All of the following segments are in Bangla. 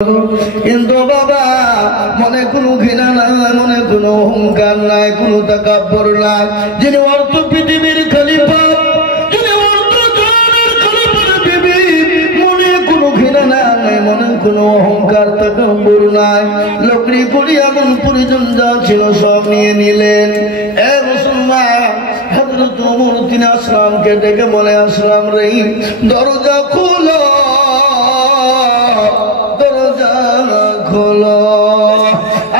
কিন্তু বাবা মনে কোনো ঘৃণা নাই, মনে কোনো অহংকার নাই, কোনো তাকাব্বুর নাই। যিনি অর্থ পৃথিবীর খলিফা, যিনি অর্থ জাহানের খলিফার বিবি, মনে কোনো ঘৃণা নাই, মনে কোনো অহংকার তাকাব্বুর নাই। লকড়ি পড়ি আগুন পরিজন যা ছিল সব নিয়ে নিলেন। এ মুসলমান, হযরত ওমর তিনি আসলামকে ডেকে বলে, আসলাম রে, দরজা খুলো,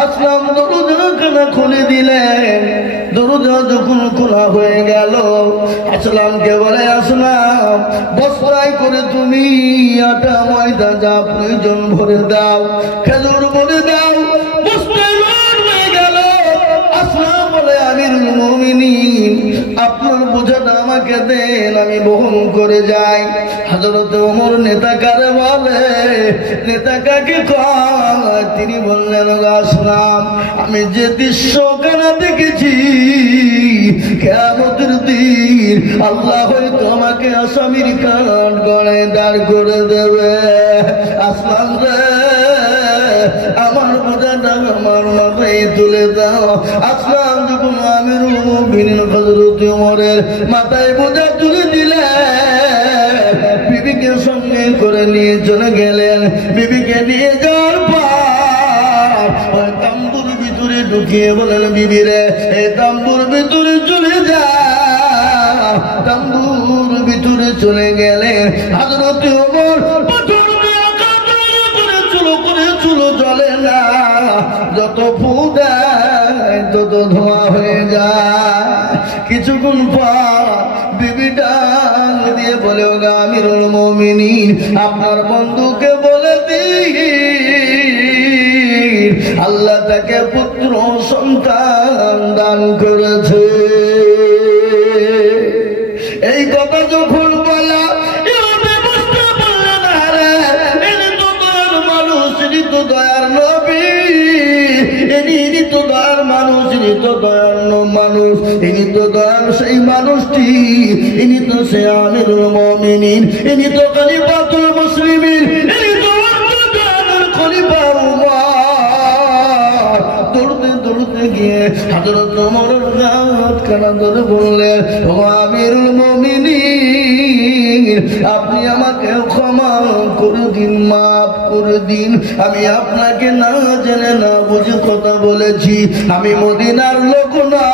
আসলাম দরজাখানা খুলে দিলেন। দরজা যখন খোলা হয়ে গেল, আসলামকে বলে, আসলাম বস্তায় করে তুমি আটা ময়দা যা প্রয়োজন ভরে দাও, খেজুর ভরে দাও। বস্তায় হয়ে গেল। আসলাম বলে, আমিরুল মুমিনিন আপনার বোঝাটা আমাকে দেন, আমি বহন করে যাই। হযরত ওমর নেতা কারে বলে, নেতা কাকে কয়? তিনি বললেন, আসলাম আমি যে দৃশ্যখানা দেখেছি, কিয়ামতের দিন আল্লাহ হয়তো আমাকে আসামির কাঠ গড়ায় দাঁড় করে দেবে। আসলাম রে, আমার বোঝাটা আমার মাথায় তুলে দাও। আসলাম যখন আমিরুল মুমিনিন হযরত ওমরের মাথায় বোঝা তুলে দিলেন, বিবিকে সঙ্গে করে নিয়ে চলে গেলেন। বিবিকে নিয়ে যাওয়ার পর তাম্বুর ভিতরে ঢুকিয়ে বলেন, বিবি রে, এই তাম্বুর ভিতরে চলে যা। তাম্বুর ভিতরে চলে গেলেন। হযরত ওমর চুলো জ্বলে না, যত ফু দেয় তত ধোঁয়া হয়ে যায়। কিছুক্ষণ পর বিবিটা দিয়ে বলে, ও আমিরুল মুমিনিন আপনার বন্ধুকে বলে দিন আল্লাহ তাকে পুত্র সন্তান দান করেছে। এই কথা যখন বলা, দয়ার নবী, ইনি তো দয়ার মানুষ, ইনি তো দয়ার মানুষ, ইনি তো দয়ার সেই মানুষটি, ইনি তো সে আমিরুল মুমিনিন, ইনি তো খলিফাতুল মুসলিমিন, ইনি তো খলিফা উমর। দৌড়তে দৌড়তে গিয়ে হযরত ওমরের হাতখানা ধরে বললেন, ও আমিরুল মুমিনিন আপনি আমাকে ক্ষমা করে দিন, মাফ করে দিন। আমি আপনাকে না জেনে না বুঝে কথা বলেছি। আমি মদিনার লোক না,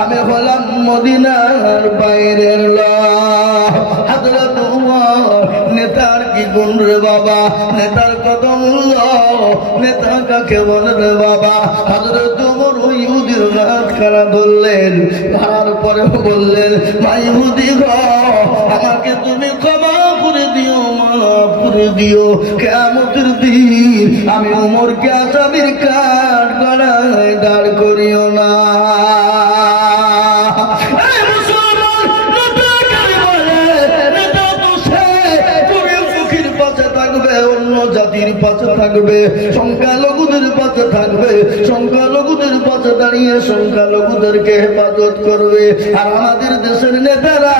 আমি হলাম মদিনার বাইরের লোক। হযরত ওমর, নেতার কি গুণ রে বাবা, নেতার কত মূল্য, নেতা কাকে বলে রে বাবা। হযরত ওমর ওই ইহুদির হাতখানা ধরলেন, ধরার পরে বললেন, মা ইহুদি গো, আমাকে তুমি ক্ষমা করে দিও, মাফ করে দিও। কিয়ামতের দিন আমি ওমরকে আসামির কাঠ গড়ায় দাঁড় করিও না। জাতির পাশে থাকবে, সংখ্যালঘুদের পাশে থাকবে, সংখ্যালঘুদের পাশে দাঁড়িয়ে সংখ্যালঘুদেরকে হেফাজত করবে। আর আমাদের দেশের নেতারা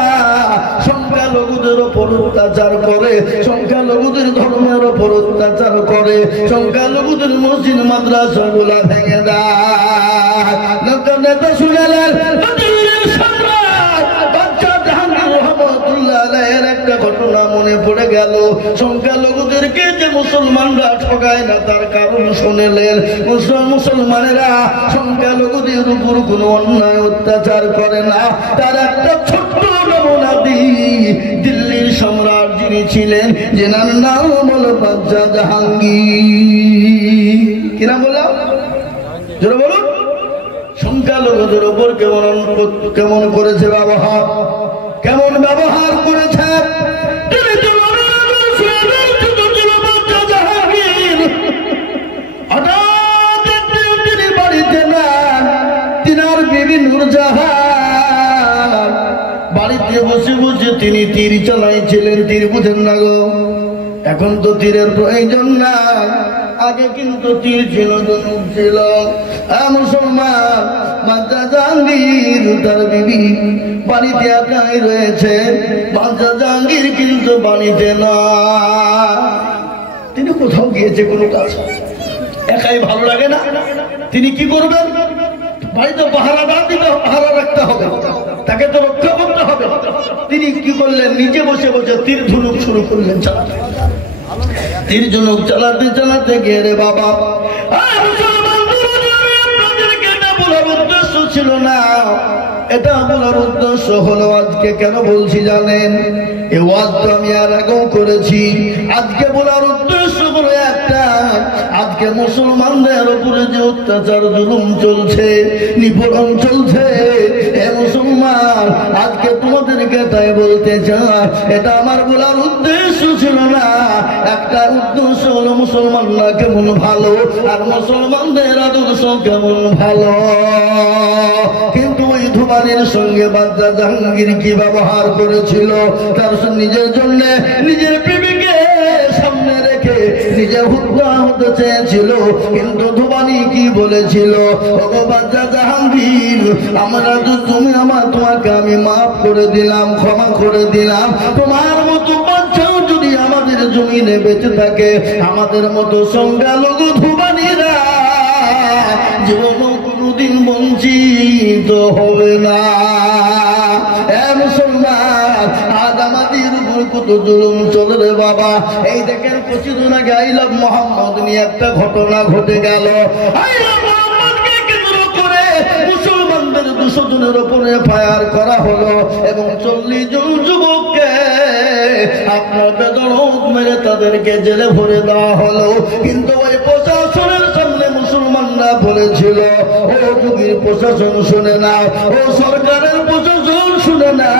সংখ্যালঘুদের ওপর অত্যাচার করে, সংখ্যালঘুদের ধর্মের ওপর অত্যাচার করে, সংখ্যালঘুদের মসজিদ মাদ্রাসা গুলা ভেঙে দেয়। নেতা শুনেলেন, একটা ঘটনা মনে পড়ে গেল। সংখ্যালঘুদেরকে যে মুসলমানরা ঠকায় না তার কারণ শুনেলেন। মুসলমানেরা সংখ্যালঘুদের উপর কোনো অন্যায় অত্যাচার করে না, তার একটা ছোট্ট নমুনা দিল্লির সম্রাট যিনি ছিলেন, যেনার নাম হলো বাদশাহ জাহাঙ্গীর। কি নাম বললাম? জোরে বলুন। সংখ্যালঘুদের উপর কেমন করেছে ব্যবহার, কেমন ব্যবহার করেছে। তিনি বাড়িতে না, তিনার বিবি নূরজাহান বাড়িতে বসে বসে তিনি তীর চালাইছিলেন। তীর বুঝেন না গো, এখন তো তীরের প্রয়োজন না, আগে কিন্তু তীর ছিল, ধনুক ছিল। মুসলমান, বাদশাহ জাহাঙ্গীর তার বিবি বাড়িতে একাই রয়েছে, বাদশাহ জাহাঙ্গীর কিন্তু বাড়িতে না। তিনি কোথাও গিয়েছে কোনো কাজ, একাই ভালো লাগে না, তিনি কি করবেন? বাড়িতে পাহারাদার দিতে, পাহারা রাখতে হবে, তাকে তো রক্ষা করতে হবে। তিনি কি করলেন? নিজে বসে বসে তীর ধনুক শুরু করলেন চালাতে। তীর ধনুক চালাতে চালাতে গিয়ে রে বাবা, বলার উদ্দেশ্য ছিল না, এটা বলার উদ্দেশ্য হলো আজকে কেন বলছি জানেন? এই ওয়াজটা আমি আর আগেও করেছি। আজকে বলার উদ্দেশ্য হলো একটা, আজকে মুসলমানদের উপরে যে অত্যাচার জুলুম চলছে, নিপীড়ন চলছে, এ মুসলমান, আজকে তোমাদেরকে তাই বলতে চাই, এটা আমার বলার উদ্দেশ্য ছিল না। একটা উদ্দেশ্য হলো মুসলমানরা কেমন ভালো আর মুসলমানদের আদর্শ কেমন ভালো। কিন্তু ওই ধুমানের সঙ্গে বাদশা জাহাঙ্গীর কি ব্যবহার করেছিল? তার নিজের জন্য নিজের প্রেমিকে সামনে রেখে নিজে হত্যা হতে চেয়েছিল। কিন্তু ধুমানি কি বলেছিল? ওগো বাদশা জাহাঙ্গীর, তুমি তোমাকে আমি মাফ করে দিলাম, ক্ষমা করে দিলাম। তোমার মতো বাচ্চাও যদি আমাদের জমিনে বেঁচে থাকে, আমাদের মতো সংখ্যালঘু ধুমানিরা জীবন কোনদিন বঞ্চিত হবে না। মুসলমান, আজ আমাদের উপর কত জুলুম চলে রে বাবা। এই দেখেন কিছুদিন আগে আইলাম মোহাম্মদ নিয়ে একটা ঘটনা ঘটে গেল। মুসলমানদের 200 জনের উপরে ফায়ার করা হলো এবং 40 জন যুবককে আপনার বেদরক মেরে তাদেরকে জেলে ভরে দেওয়া হলো। কিন্তু ওই প্রশাসনের সামনে মুসলমানরা বলেছিল, ও যুগের প্রশাসন শুনে না, ও সরকারের প্রশাসন শুনে না,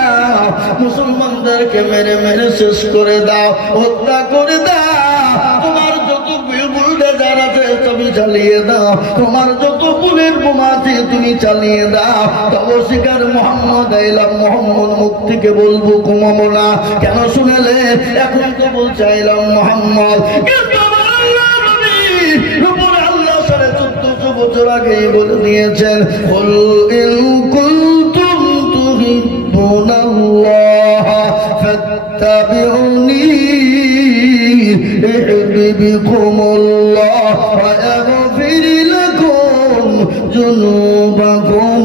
মুসলমানদেরকে মেরে মেরে শেষ করে দাও, হত্যা করে দাও। তোমার যত বুলডোজার আছে তুমি চালিয়ে দাও, তোমার যত বুলেট বোমা আছে তুমি চালিয়ে দাও। তবে শিকার মোহাম্মদ আইলাম, মোহাম্মদ মুক্তিকে বলবো কমাবো না। কেন শুনেলে? এখন তো বলছে আইলাম মোহাম্মদ, কিন্তু আল্লাহ 1400 বছর আগেই বলে দিয়েছেন, কুল ইন কুনতুম তুহিব্বুনাল্লাহ ফাত্তাবিউনি ইউহিব্বুকুমুল্লাহ ওয়া ইয়াগফির লাকুম যুনুবাকুম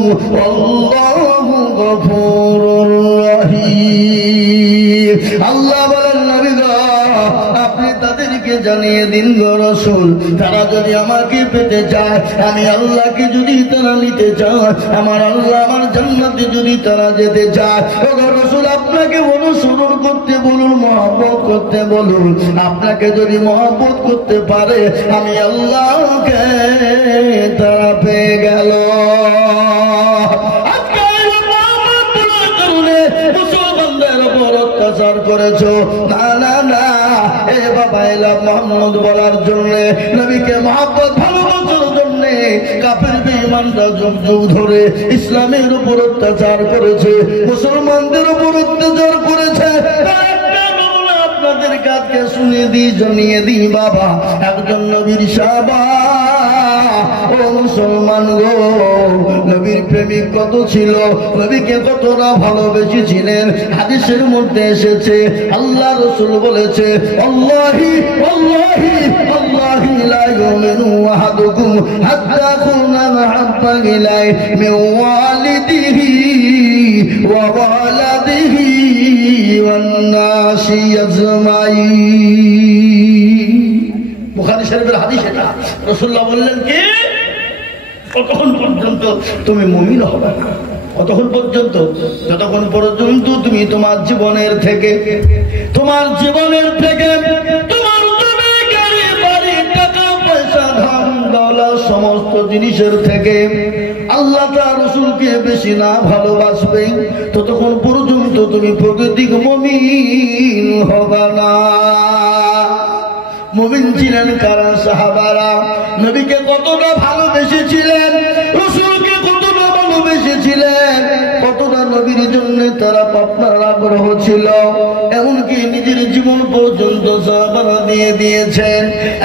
আল্লাহু গফুরুর রহিম। আল্লাহ বলেন, নবী গো, আপনি তাদেরকে জানিয়ে দিন গো রাসূল, তারা যদি আমাকে পেতে চায়, আমি আল্লাহকে যদি তারা নিতে চায়, আমার আল্লাহ আমার জান্নাতে যদি তারা যেতে চায়, ও গো রাসূল, আপনাকে অনুসরণ করতে বলুন, মহব্বত করতে বলুন। আপনাকে যদি মহব্বত করতে পারে, আমি আল্লাহকে তারা পেয়ে গেল। অত্যাচার করেছো, না না না, এ বাবা এলাম মোহাম্মদ বলার জন্য, নবীকে মহব্বত ভালোবাসার জন্য কাফের বেঈমানরা যুগ যুগ ধরে ইসলামের উপর অত্যাচার করেছে, মুসলমানদের উপর অত্যাচার করেছে। আপনাদের কাছে শুনে দিই, জানিয়ে দিই বাবা, একজন নবীর সাহাবা, ও মুসলমান গো, নবীর প্রেমিক কত ছিল, নবীকে কতটা ভালোবেসেছিলেন। হাদিসের মধ্যে এসেছে, আল্লাহ রাসূল বলেছে, আল্লাহি আল্লাহি আল্লাহি লা ইউমিনু আহাদুকুম হাত্তা কুনা মাহাব্বা ইলাইহি মিন ওয়ালিদিহি ওয়া ওয়ালাদিহি ওয়ান নাসি আজমাইন। বুখারী শরীফের হাদিস এটা। রাসূলুল্লাহ বললেন কি, কতক্ষণ পর্যন্ত তুমি মুমিন হবে না? কতক্ষণ পর্যন্ত? যতক্ষণ পর্যন্ত তুমি তোমার জীবনের থেকে তোমার জমি, গাড়ি, বাড়ি, টাকা পয়সা, ধন দৌলত সমস্ত জিনিসের থেকে আল্লাহ তার রাসূলকে বেশি না ভালোবাসবে, ততক্ষণ পর্যন্ত তুমি প্রকৃতিক মুমিন হবে না। মুমিন ছিলেন কারা? সাহাবারা। নবীকে কতটা ভালোবেসেছিলেন, রাসূলকে কতটা ভালোবেসেছিলেন, কতটা নবীর জন্য তারা পাপনার আগ্রহ ছিল, এমনকি নিজের জীবন পর্যন্ত সাহাবারা দিয়ে দিয়েছেন।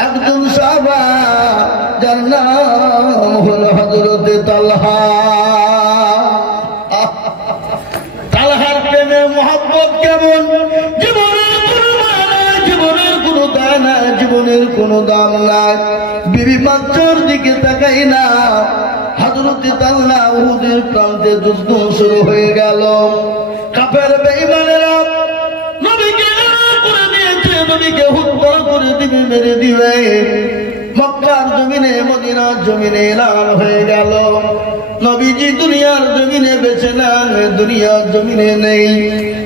একজন সাহাবা, যার নাম হলো হযরত তালহা। তালহার প্রেমে মহব্বত কেমন! জীবনের কোনো দায় নাই, জীবনের কোনো দায় নাই, জীবনের কোনো দাম নাই। বিবি বাচ্চার দিকে তাকাই না। হযরতে তালহা উহুদের প্রান্তে যুদ্ধ শুরু হয়ে গেল। কাফের বেঈমানেরা নবীকে করে দিয়েছে, নবীকে হত্যা করে দিবে, মেরে দিবে। মক্কার জমিনে মদিনার জমিনে এলান হয়ে গেল নবীজি দুনিয়ার জমিনে বেঁচে নেন, দুনিয়ার জমিনে নেই।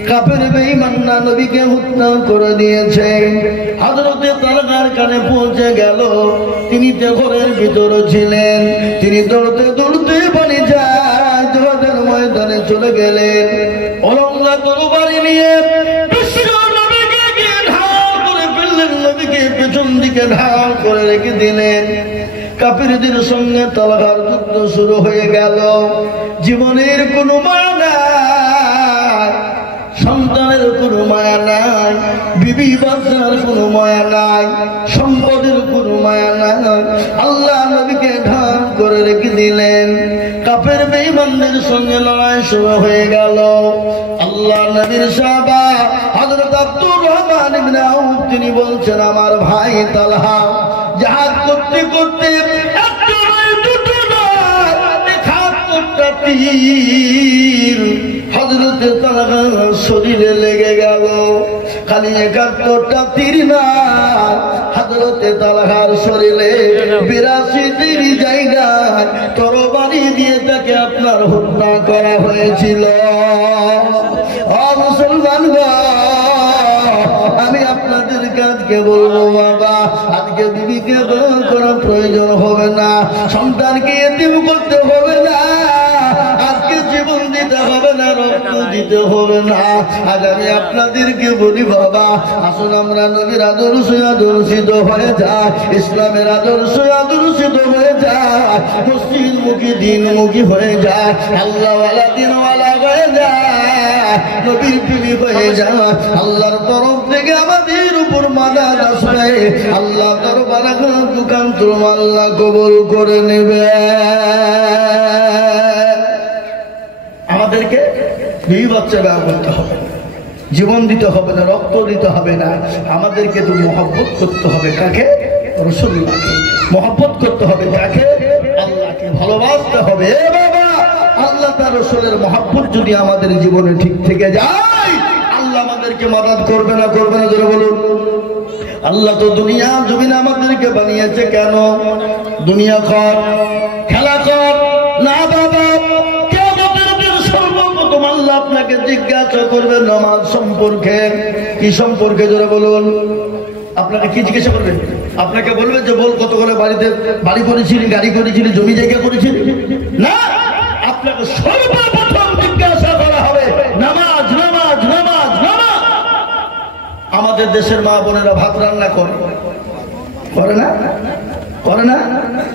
কাফের বেঈমানরা নবীকে হত্যা করে দিয়েছে। হযরতে তালহার কানে পৌঁছে গেল। তিনি তো ঘরের ভিতরে ছিলেন। তিনি দৌড়তে দৌড়তে পানি যায় জোয়াদের ময়দানে চলে গেলেন। অলঙ্ঘা তরবারি নিয়ে নবীকে পেছন দিকে ঢাল করে রেখে দিলেন। কাফিরদের সঙ্গে তালহার যুদ্ধ শুরু হয়ে গেল। জীবনের কোনো মায়া নাই, সন্তানের কোনো মায়া নাই, বিবি বাচ্চার কোনো মায়া নাই, সম্পদের কোনো মায়া নাই। আল্লাহ নবীকে ঢাল করে রেখে দিলেন। কাফের বেঈমানদের সঙ্গে লড়াই শুরু হয়ে গেল। আল্লাহ নবীর সাহাবা হযরত আব্দুর রহমান ইবনে আউফ তিনি বলছেন, আমার ভাই তালহা জিহাদ করতে করতে একটা নয়, দুটো নয়, ৭১টা তীর হযরতে তালহার শরীরে লেগে গেল। খালি ৭১টা তীর না, হযরতে তালহার শরীরে ৮২টি জায়গায় তরবারি দিয়ে তাকে আপনার হত্যা করা হয়েছিল। ও মুসলমান গো, আমি আপনাদের কাজকে বলবো বাবা, আজকে বিবিকে গ্রহণ করার প্রয়োজন হবে না, সন্তানকে এতিম করতে হবে না, আজকে জীবন দিতে হবে না, রক্ত দিতে হবে না। আজ আমি আপনাদেরকে বলি বাবা, আসুন আমরা নবীর আদর্শে আদর্শিত হয়ে যায়, ইসলামের আদর্শে আদর্শিত হয়ে যায়, মসজিদ মুখী দিনমুখী হয়ে যায়, আল্লাহওয়ালা দিনওয়ালা হয়ে যায়, নবীর প্রেমী হয়ে যায়। আল্লাহর তরফ থেকে আমাদের উপর মাদাদ আসবে। আল্লাহ দরবারে দোকান তুম আল্লাহ কবুল করে নেবে। আমাদেরকে বিবি বাচ্চা ব্যবহার করতে হবে, জীবন দিতে হবে না, রক্ত দিতে হবে না। আমাদেরকে তো মহব্বত করতে হবে। কাকে? রাসূলুল্লাহকে। মহব্বত করতে হবে কাকে? আল্লাহকে। ভালোবাসতে হবে। এ বাবা, আল্লাহ তার রাসূলের মহব্বত যদি আমাদের জীবনে ঠিক থেকে যায়, আল্লাহ আমাদেরকে মাদাদ করবে না, করবে না? জোরে বলুন। আল্লাহ তো দুনিয়া জমিন আমাদেরকে বানিয়েছে কেন? দুনিয়া কর, খেলা কর না বাবা। সর্বপ্রথম আল্লাহ আপনাকে জিজ্ঞাসা করবে নামাজ সম্পর্কে। কি সম্পর্কে? জোরে বলুন। আপনাকে কি জিজ্ঞাসা করবে? আপনাকে বলবে যে বল কত করে বাড়িতে বাড়ি করেছিলি, গাড়ি করেছিলি, জমি জায়গা করেছিলি? না, আপনাকে সর্বপ্রথম জিজ্ঞাসা করা হবে নামাজ, নামাজ, নামাজ, নামাজ। আমাদের দেশের মা বোনেরা ভাত রান্না করে, করে না? করে না?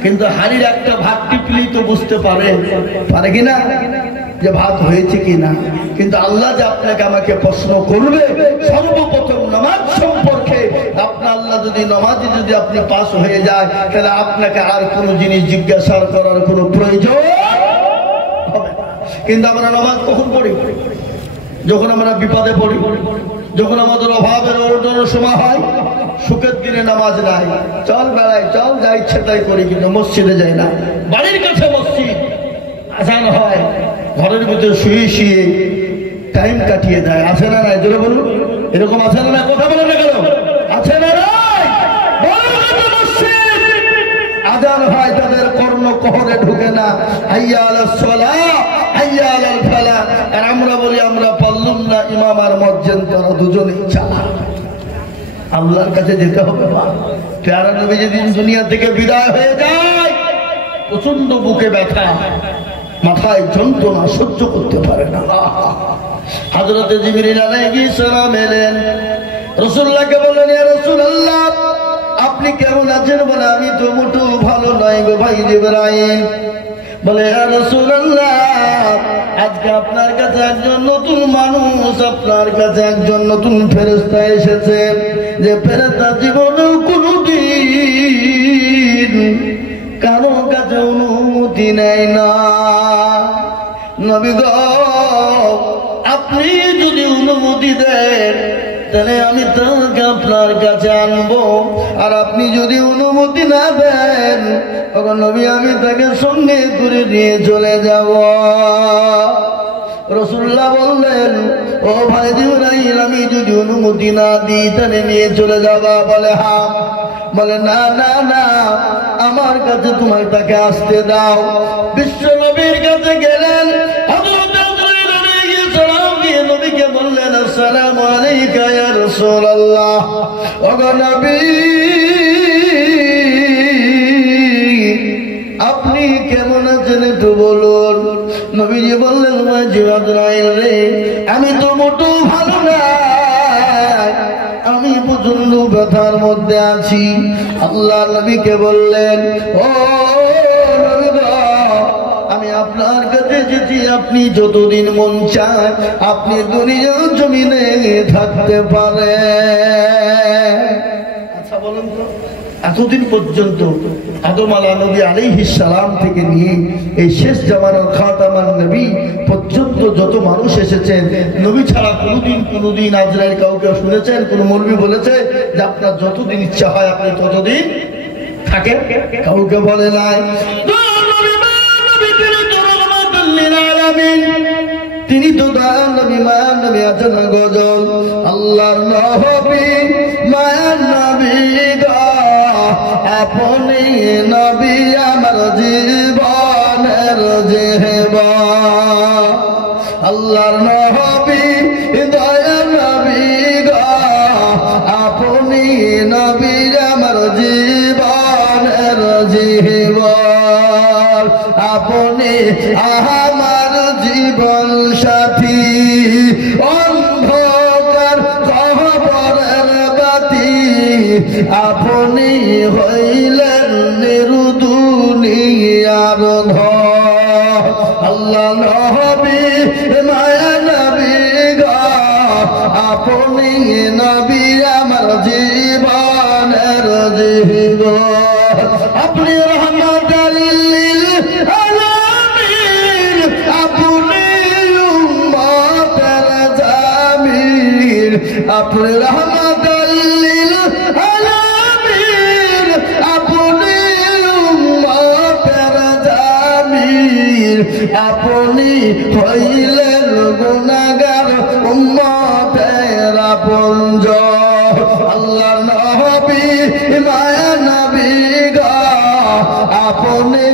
কিন্তু হাড়ির একটা ভাত টিপলেই তো বুঝতে পারে, পারে কিনা যে ভাত হয়েছে কিনা। কিন্তু আল্লাহ যে আপনাকে আমাকে প্রশ্ন করবে সর্বপ্রথম নামাজ সম্পর্কে, আপনার আল্লাহ যদি নামাজে যদি আপনি পাস হয়ে যায়, তাহলে আপনাকে আর কোনো জিনিস জিজ্ঞাসা করার কোনো প্রয়োজন হবে না। কিন্তু আমরা নামাজ কখন পড়ি? যখন আমরা বিপদে পড়ি, যখন আমাদের অভাবের অর্জনের সময় হয়। সুখের দিনে নামাজ নাই, চল বেড়াই, চল যা ইচ্ছে তাই করি, কিন্তু মসজিদে যাই না। বাড়ির কাছে মসজিদ, আজান হয়, ঘরের ভিতরে শুয়ে শুয়ে টাইম কাটিয়ে দেয়। আছে না নাই? জোরে বলুন। এরকম আছে না? কথা বলে না কেন? আছে না? আজান হয়, তাদের কর্ণ কহরে ঢুকে না। হাইয়া আলাস সালাহ, হাইয়া আলাল ফালাহ। আর আমরা বলি আমরা পারলাম না, ইমাম আর মুয়াজ্জিন তারা দুজনেই চালা। আল্লাহর কাছে যেতে হবে। প্যারা নবী যেদিন দুনিয়া থেকে বিদায় হয়ে যায়, প্রচন্ড বুকে ব্যথা, মাথায় যন্ত্রণা সহ্য করতে পারে না। হযরতে জিবরিল আলাইহিস সালাম এলেন, রাসূলুল্লাহকে বললেন, ইয়া রাসূলুল্লাহ আপনি কেমন আছেন? বলে আমি তো মোটো ভালো নই গো ভাই জিবরাইল। বলে ইয়া রাসূলুল্লাহ আজকে আপনার কাছে একজন নতুন মানুষ, আপনার কাছে একজন নতুন ফেরেশতা এসেছে, যে ফেরেশতা জীবনে কোনোদিন কারো কাছে অনুমতি নেয় না। নবী গো আপনি যদি অনুমতি দেন তাহলে আমি তাকে আপনার কাছে আনবো। আর আপনি যদি অনুমতি না দেন তখন নবী আমি তাকে সঙ্গে করে নিয়ে চলে যাব। রাসূলুল্লাহ বললেন, ও ভাই জিবরাইল, আমি যদি অনুমতি না দিই তাহলে নিয়ে চলে যাবা? বলে হ্যাঁ। বলে না না না, আমার কাছে তোমার তাকে আসতে দাও। বিশ্ব নবীর কাছে গেলেন, নবীকে বললেন, আসসালামু আলাইকা ইয়া রাসূলুল্লাহ। ওগো নবী, আপনি কেমন আছেন একটু বলুন। নবীজি বললেন, জিবরাইল রে, আমি তো মোটেও ভালো না, আমি প্রচন্ড ব্যথার মধ্যে আছি। আল্লাহ নবীকে বললেন, ও নবী গো, আমি আপনার কাছে এসেছি, আপনি যতদিন মন চায় আপনি দুনিয়ার জমিনে থাকতে পারেন। আচ্ছা বলুন তো, এতদিন পর্যন্ত আদম নবী আলাইহিস সালাম থেকে নিয়ে এই শেষ জামানার খাতামান নবী পর্যন্ত যত মানুষ এসেছেন, নবী ছাড়া কোনোদিন আজরাইল কাউকে শুনেছেন? কোন মৌলবী বলেছে যে আপনার যতদিন ইচ্ছা হয় আপনি ততদিন থাকেন? কাউকে বলে নাই। তিনি তো দয়াল নবী, মায়ার নবী আছেন গজল। আল্লাহর নবী, মায়ার নবী গো, আপনি নবী আমার জীবনের জীবন। আল্লাহর নবী, দয়াল নবী গো, আপনি নবী আমার জীবনের জীবন। আপনি আমার জীবন সাথী, অন্ধকার কবরের বাতি, আপনি হইলেন নিরুদুনিয়ার ধন। আল্লাহ নবী, মায়া নবী গো, আপনি নবী আমার জীবনের জীবন। আপনি রহমতুল লিল আলামিন, আপনি উম্মতের জামিল। আপনি রহমতুল লিল আলামিন, আপনি উম্মতের জামিল। আপনি হইলেন গুনাহগার উম্মতের আপনজন। আল্লাহ নবী, মায়া নবী গো, আপনি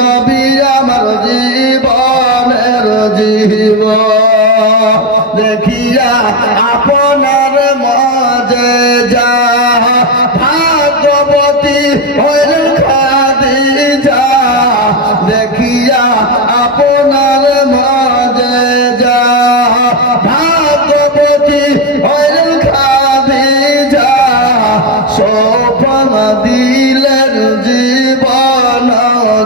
নবী আমার জীবনের জীবন। দেখিয়া আপনার মাঝে যা ভাগবতী হইলেন খাদিজা। দেখিয়া আপনার মাঝে যা ভাগবতী হইলেন খাদিজা। স্বপ্ন দিলেন জীবন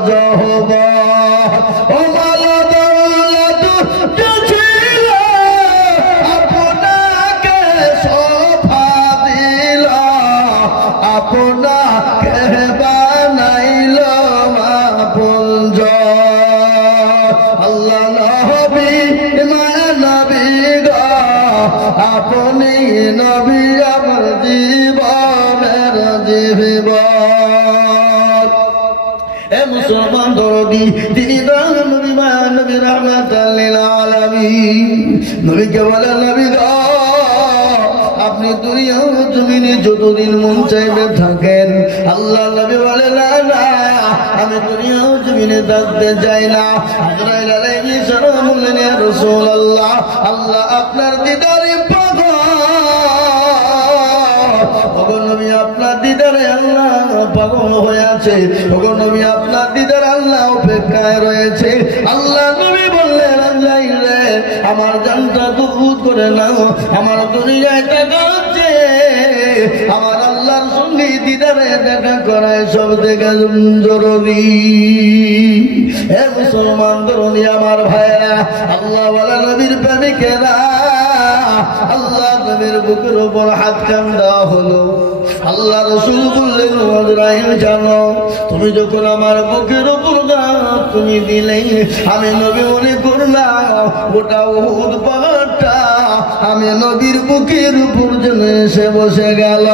যৌবন। ও মাল দৌলত ছিল আপনাকে শোভা দিল, আপনাকে বানাইল আপনজন। আল্লাহ নবী, মায়া নবী গো, আপনি নবী আমার জীবনের জীবন। এ মুসলমান দরদি, তিনি নবী, মায়া নবী, রাহমাতাল লিল আলামিন। নবীকে বলেন, নবী গো, আপনি দুনিয়ার জমিনে যতদিন মন চাইবে থাকেন। আল্লাহ নবী বলে, না না, আমি দুনিয়ার জমিনে থাকতে চাই না। আজরাইল আলাইহিস সালাম বললেন, ইয়া রাসূলুল্লাহ, আল্লাহ আপনার দিদারে পাগল। ওগো নবী, আপনার দিদারে আল্লাহ পাগল হয়ে আছে। ওগো নবী, আপনার দিদারে আল্লাহ অপেক্ষায় রয়েছে। আল্লাহ নবী বললেন, আজরাইল রে, আমার জানটা দুধ করে নাও, আমার দুনিয়ায় টাকা হচ্ছে, আমার আল্লাহর সঙ্গে দিদারে দেখা করায় সব থেকে জরুরি। হে মুসলমান তরুণী আমার ভাইরা, আল্লাহ ওয়ালা নবীর প্রেমিকেরা, আল্লাহ নবীর বুকের উপর হাত কান দেওয়া হলো। আল্লাহ রাসূল বললেন, আজরাইল জানো, তুমি যখন আমার বুকের উপর হাত তুমি দিলে, আমি নবী মনে করলাম গোটা উহুদ পাহাড়টা আমি নবীর বুকের উপর যেন এসে বসে গেল।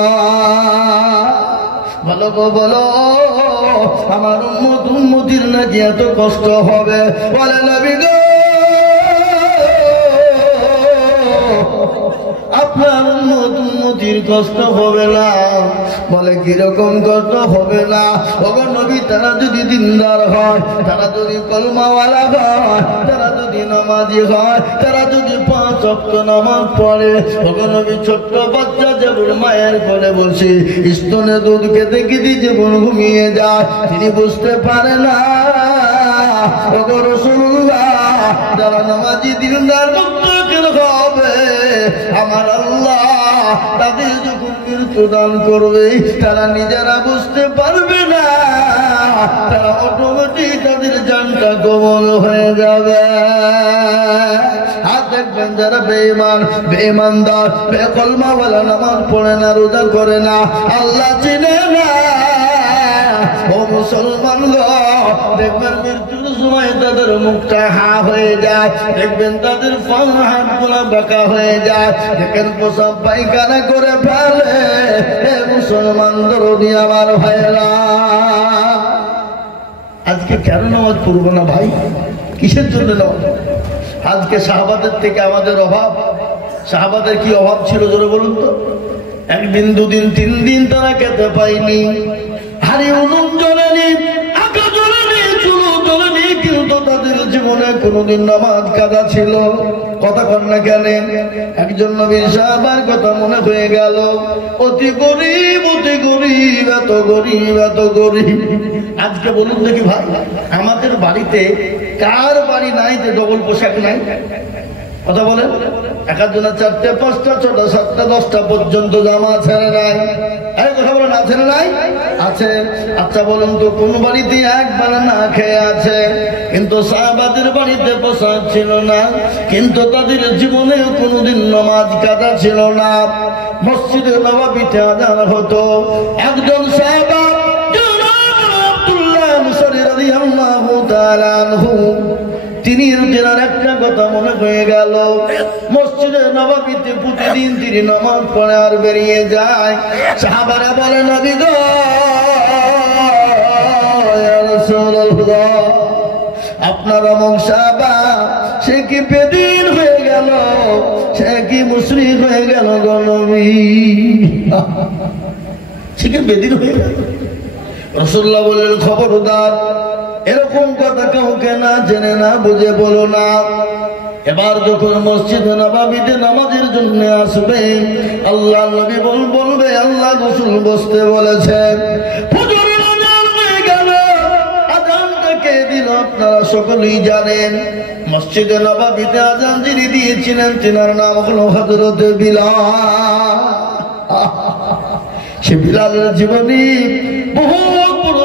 বলো গো বলো, আমার উম্মতির নাকি এত কষ্ট হবে? বলে নবী গো, আপনার উম্মতির কষ্ট হবে না। বলে কিরকম কষ্ট হবে না? ওগো নবী, তারা যদি দিনদার হয়, তারা যদি কলমাওয়ালা হয়, তারা যদি নামাজি হয়, তারা যদি 5 ওয়াক্ত নামাজ পড়ে, ওগো নবী, ছোট্ট বাচ্চা যেমন মায়ের কোলে বসে স্তনে দুধ খেতে খেতে যেমন ঘুমিয়ে যায়, তিনি বুঝতে পারে না। ওগো রাসূলুল্লাহ, যারা নামাজি দিনদার মুত্তাকিন হবে, আমার আল্লাহ তাদের যখন মৃত্যু দান করবে, তারা নিজেরা বুঝতে পারবে না, তারা অটোমেটিক তাদের জানটা কবল হয়ে যাবে। আর দেখবেন যারা বেঈমান, বেঈমানদার, বেকলমাওয়ালা, নামাজ পড়ে না, রোজা করে না, আল্লাহ চিনে না, ও মুসলমান গো, দেখবেন মৃত্যুর সময় তাদের মুখটা হা হয়ে যায়, দেখবেন তাদের হাত গুলা বাঁকা হয়ে যায়, দেখেন প্রসাব পায়খানা করে ফেলে। হে মুসলমান দরদি আমার ভাইরা, আজকে কেন নামাজ পড়বো না ভাই? কিসের জন্য নামাজ? আজকে সাহাবাদের থেকে আমাদের অভাব। সাহাবাদের কি অভাব ছিল জোরে বলুন তো? 1 দিন 2 দিন 3 দিন তারা খেতে পায়নি, হাড়ি উনুন জ্বলেনি, আঁকা জ্বলেনি, চুলো জ্বলেনি, কিন্তু তাদের জীবনে কোনোদিন নামাজ কাজা ছিল। কথা কর না কেন? একজন নবীর সাহাবার কথা মনে হয়ে গেল, অতি গরিব, অতি গরিব, এত গরিব, এত গরিব। আজকে বলুন দেখি ভাই, আমাদের বাড়িতে কার বাড়ি নাই যে ডবল পোশাক নাই? কথা বলেন। একজনের 4টে 5টা 6টা 7টা 10টা পর্যন্ত জামা ছেড়ে নাই। এই কথা বলেন, আছে না নাই? আছে। আচ্ছা বলুন তো, কোন বাড়িতে একবার না খেয়ে আছে? কিন্তু সাহাবাদের বাড়িতে পোশাক ছিল না, কিন্তু তাদের জীবনে কোনোদিন নামাজ কাজা ছিল না। মসজিদে নববীতে আযান হতো, একজন সাহাবা আব্দুল্লাহ মুসারি রাদিয়াল্লাহু তাআলা আনহু, তিনি তেনার একটা কথা মনে হয়ে গেল, মসজিদে নববীতে প্রতিদিন তিনি নামাজ পড়ে আর বেরিয়ে যায়। সাহাবারা বলে, নবী গো, ইয়া রাসূলুল্লাহ, আপনার অমুক সাহাবা সে কি বেদিন হয়ে গেল, সে কি মুশরিক হয়ে গেল গো নবী? সে কি বেদিন হয়ে গেল? রাসূলুল্লাহ বললেন, খবরদার, এরকম কথা কাউকে না জেনে না বুঝে বলো না। এবার যখন মসজিদে নববীতে নামাজের জন্য আসবে, আল্লাহ নবী বলবে, আল্লাহ রাসূল বসতে বলেছেন। ফজরের আযান হয়ে গেল, আযানটা কে দিল আপনারা সকলেই জানেন। মসজিদে নববীতে আযান যিনি দিয়েছিলেন, তিনার নাম হলো হযরত বিলাল। সে বিলালের জীবনী বহু বড়